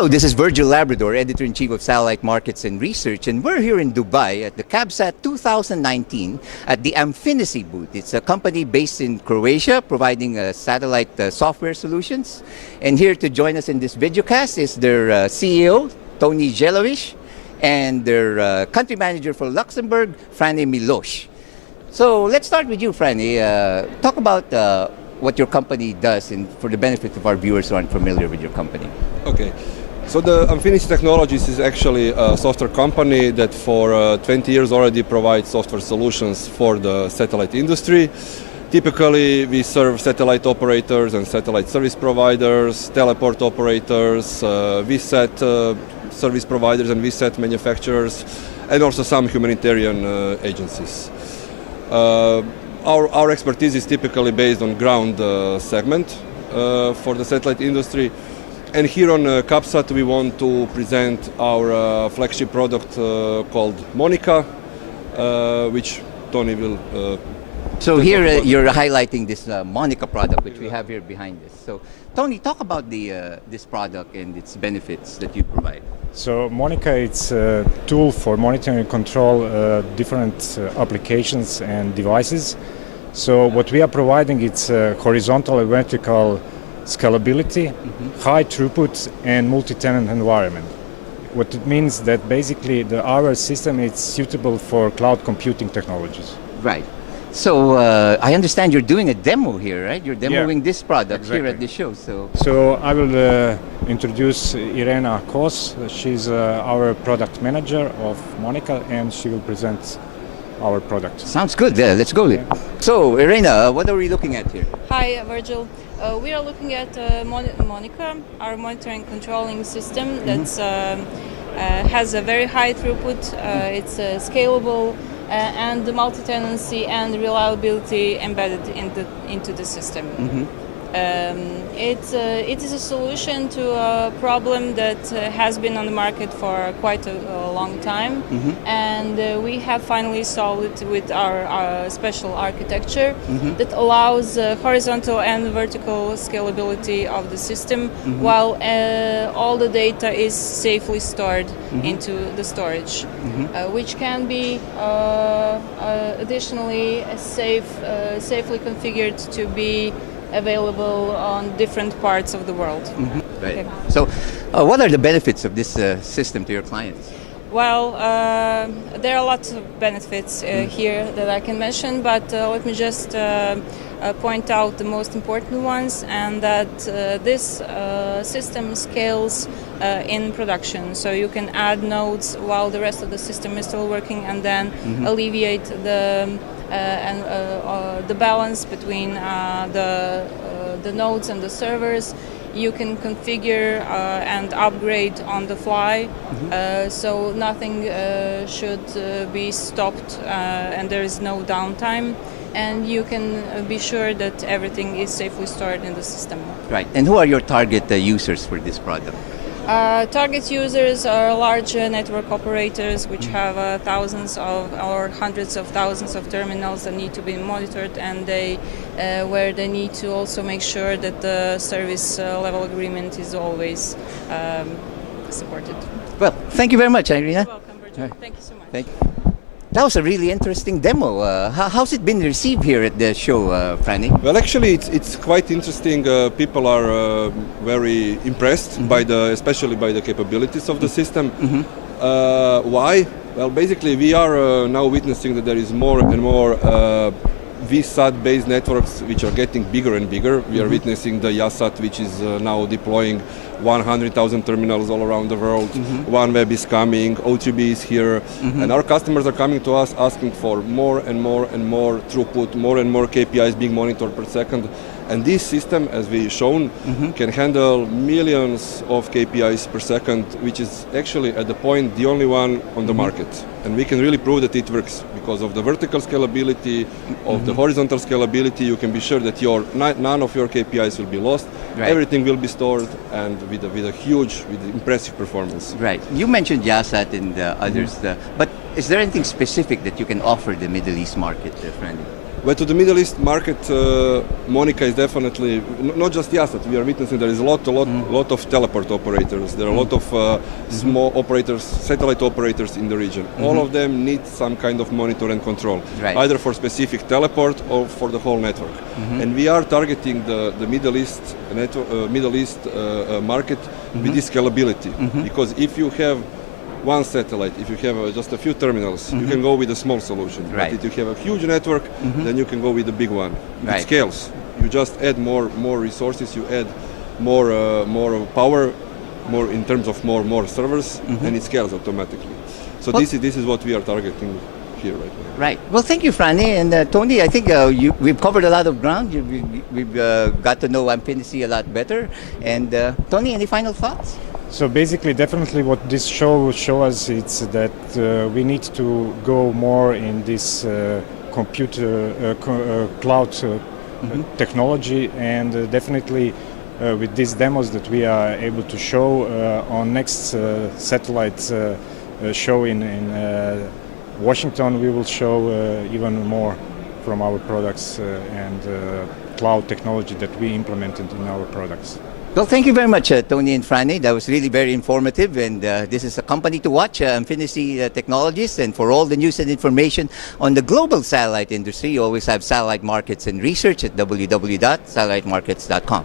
Hello, this is Virgil, Labrador, Editor-in-Chief of Satellite Markets and Research, and we're here in Dubai at the CABSAT 2019 at the Amphinicy booth. It's a company based in Croatia providing satellite software solutions. And here to join us in this videocast is their CEO, Toni Jelavic, and their country manager for Luxembourg, Frane Milos. So let's start with you, Frane. Talk about what your company does and for the benefit of our viewers who aren't familiar with your company. Okay, so the Amphinicy Technologies is actually a software company that for 20 years already provides software solutions for the satellite industry. Typically, we serve satellite operators and satellite service providers, teleport operators, VSAT service providers and VSAT manufacturers, and also some humanitarian agencies. Our expertise is typically based on ground segment for the satellite industry. And here on CABSAT we want to present our flagship product called Monica, which Toni will So here you're highlighting this Monica product, which we have here behind us. So Toni, talk about this product and its benefits that you provide. So Monica, it's a tool for monitoring and control different applications and devices. So what we are providing, it's horizontal and vertical scalability, high throughput, and multi-tenant environment. What it means that basically our system is suitable for cloud computing technologies. Right. So I understand you're doing a demo here, right? You're demoing this product here at the show. So I will introduce Irena Kos. She's our product manager of Monica, and she will present our product. Sounds good. Yeah, let's go. Yeah. So Irena, what are we looking at here? Hi, Virgil. We are looking at Monica, our monitoring controlling system that has a very high throughput. It's scalable. And the multi-tenancy and reliability embedded into the system. It is a solution to a problem that has been on the market for quite a long time, and we have finally solved it with our special architecture that allows horizontal and vertical scalability of the system, while all the data is safely stored into the storage, which can be additionally safely configured to be available on different parts of the world. Right. Okay. So what are the benefits of this system to your clients? Well, there are lots of benefits here that I can mention, but let me just point out the most important ones, and that this system scales in production. So you can add nodes while the rest of the system is still working, and then alleviate the balance between the nodes and the servers. You can configure and upgrade on the fly, so nothing should be stopped and there is no downtime. And you can be sure that everything is safely stored in the system. Right. And who are your target users for this product? Target users are large network operators which have thousands of or hundreds of thousands of terminals that need to be monitored, and where they need to also make sure that the service level agreement is always supported. Well, thank you very much, Irena. You're welcome, Virgil. Right. Thank you so much. Thank you. That was a really interesting demo. How's it been received here at the show, Frane? Well, actually, it's quite interesting. People are very impressed by especially by the capabilities of the system. Why? Well, basically, we are now witnessing that there is more and more VSAT-based networks which are getting bigger and bigger. We are witnessing the YASAT, which is now deploying 100,000 terminals all around the world. OneWeb is coming, O3B is here, and our customers are coming to us asking for more and more and more throughput, more and more KPIs being monitored per second. And this system, as we've shown, can handle millions of KPIs per second, which is actually at the point the only one on the market. And we can really prove that it works because of the vertical scalability, of the horizontal scalability. You can be sure that none of your KPIs will be lost. Right. Everything will be stored, and with impressive performance. Right. You mentioned YASAT and others, but is there anything specific that you can offer the Middle East market, Frane? But to the Middle East market, Monica is definitely not just Yasat. We are witnessing there is a lot of teleport operators. There are a lot of small operators, satellite operators in the region. All of them need some kind of monitor and control, either for specific teleport or for the whole network. And we are targeting the Middle East market with this scalability, because if you have one satellite, if you have just a few terminals, you can go with a small solution. But if you have a huge network, then you can go with the big one. It scales. You just add more resources, you add more power, more in terms of more servers, and it scales automatically. So this is what we are targeting here right now. Right. Well, thank you, Frane. And Toni, I think we've covered a lot of ground. We've got to know Amphinicy a lot better. And Toni, any final thoughts? So basically, definitely what this show us, it's that we need to go more in this computer cloud technology, and definitely with these demos that we are able to show on next satellite show in Washington, we will show even more from our products and cloud technology that we implemented in our products. Well, thank you very much, Toni and Frane. That was really very informative, and this is a company to watch, Amphinicy Technologies. And for all the news and information on the global satellite industry, you always have Satellite Markets and Research at www.satellitemarkets.com.